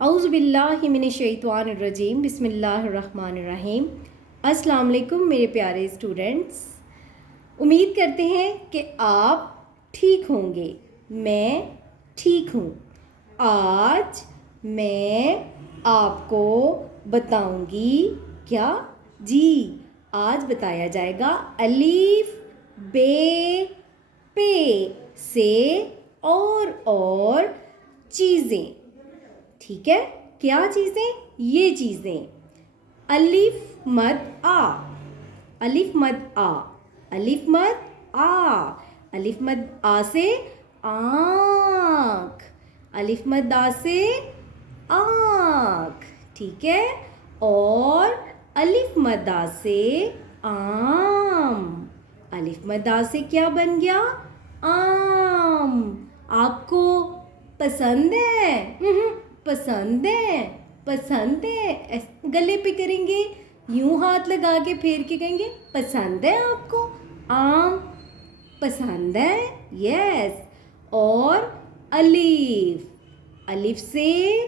औज़ुबिल्लाहिमिनश्शैतानिर्रजीम बिस्मिल्लाहिर्रहमानिर्रहीम। अस्सलाम वालेकुम मेरे प्यारे स्टूडेंट्स। उम्मीद करते हैं कि आप ठीक होंगे। मैं ठीक हूँ। आज मैं आपको बताऊंगी क्या जी, आज बताया जाएगा अलीफ बे पे से और चीज़ें। ठीक है, क्या चीज़ें? ये चीज़ें अलिफ मद आ, अलिफ मद आ, अलिफ मद आ, अलिफ मद आ से आँख, अलिफ मद आ से आँख। ठीक है, और अलिफ मद आ से आम, अलिफ मद आ से क्या बन गया? आम। आपको पसंद है? पसंद है, पसंद है। गले पे करेंगे, यूं हाथ लगा के फेर के कहेंगे पसंद है आपको आम? पसंद है, यस। और अलीफ, अलिफ से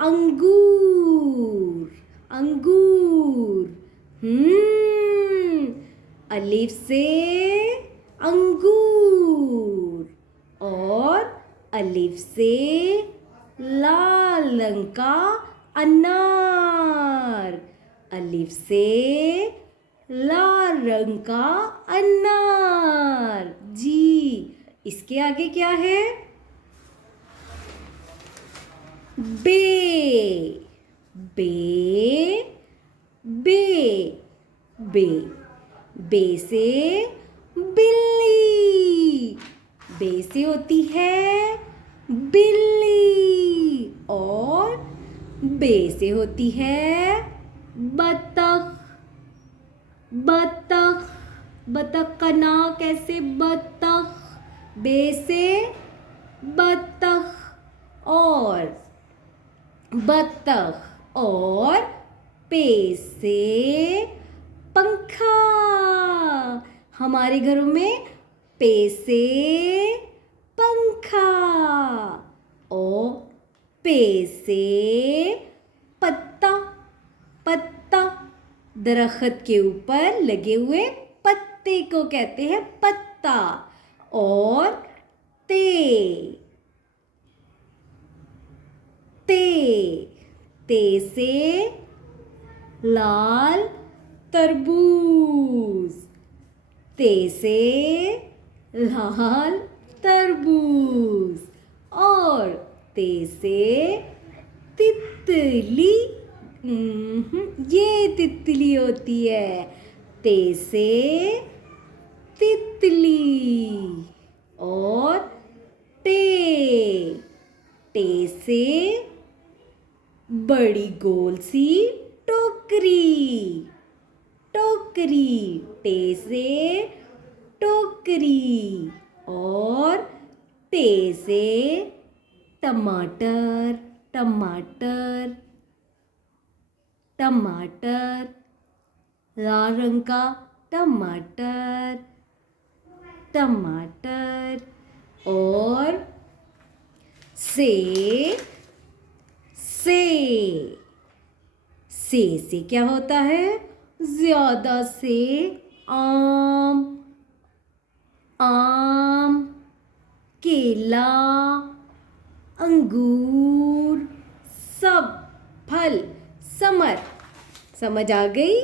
अंगूर, अंगूर। अलिफ से अंगूर। और अलिफ से लाल रंग का अनार, अलिफ से लाल रंग का अनार। जी, इसके आगे क्या है? बे, बे, बे, बे, बे से बिल्ली, बे से होती है बिल्ली। और बे से होती है बतख, बतख, बतख का नाम कैसे? बतख, बे से बतख। और बतख। और पे से पंखा। हमारे घरों में पे से पंखा। और पे से पत्ता, पत्ता, दरख्त के ऊपर लगे हुए पत्ते को कहते हैं पत्ता। और ते, ते, ते से लाल तरबूज, ते से लाल तरबूज। और ते से तितली, ये तितली होती है। ते से तितली। और टे, टे से बड़ी गोल सी टोकरी, टोकरी, टे से टोकरी। और टे से टमाटर, टमाटर, टमाटर, लाल रंग का टमाटर, टमाटर। और से, से क्या होता है? ज्यादा से आम, आम, केला, अंगूर, सब फल। समर, समझ आ गई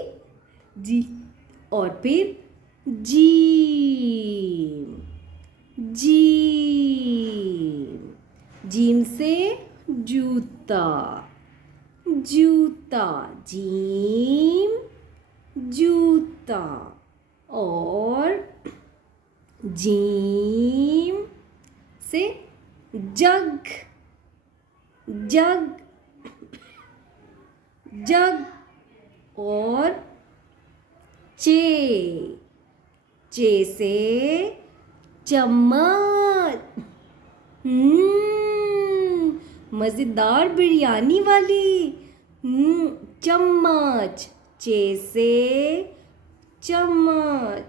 जी। और फिर जीम, जीम, जीम से जूता, जूता, जीम, जूता। और जीम से जग, जग, जग। और चे, चे से चम्मच, मज़ेदार बिरयानी वाली चम्मच, चे से चम्मच।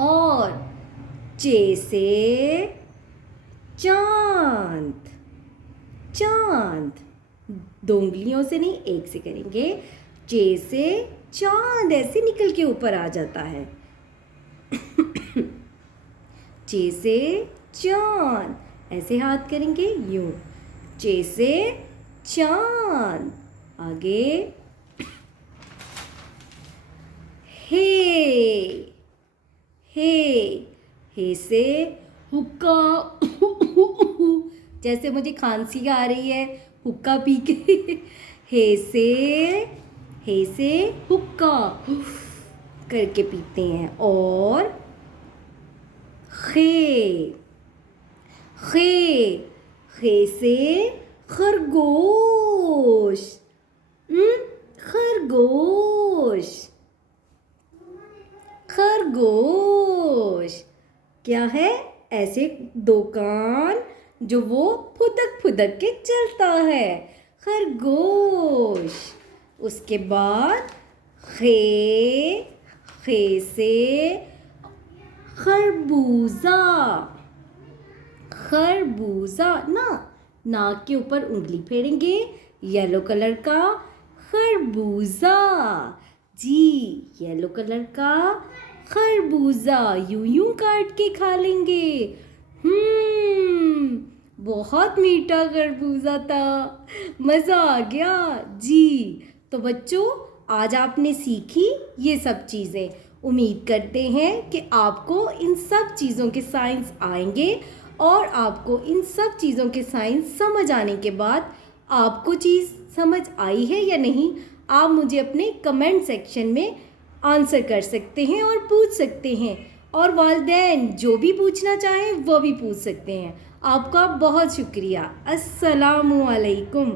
और चे से चांद, चांद। 2 उंगलियों से नहीं, एक से करेंगे। चे से चांद ऐसे निकल के ऊपर आ जाता है। चे से चांद, ऐसे हाथ करेंगे यूं। चे से चांद। आगे हे। हे से हुक्का। जैसे मुझे खांसी आ रही है, हुक्का पी के। हे से हुक्का करके पीते हैं। और खे से खरगोश। खरगोश क्या है? ऐसे 2 कान जो वो फुदक फुदक के चलता है, खरगोश। उसके बाद खे से खरबूजा। नाक के ऊपर उंगली फेरेंगे, येलो कलर का खरबूजा। जी, येलो कलर का खरबूजा यूं काट के खा लेंगे। बहुत मीठा खरबूजा था, मज़ा आ गया जी। तो बच्चों, आज आपने सीखी ये सब चीज़ें। उम्मीद करते हैं कि आपको इन सब चीज़ों के साइंस आएंगे और आपको इन सब चीज़ों के साइंस समझ आने के बाद आपको चीज़ समझ आई है या नहीं, आप मुझे अपने कमेंट सेक्शन में आंसर कर सकते हैं और पूछ सकते हैं। और वालिदैन जो भी पूछना चाहें वो भी पूछ सकते हैं। आपका बहुत शुक्रिया। अस्सलामु अलैकुम।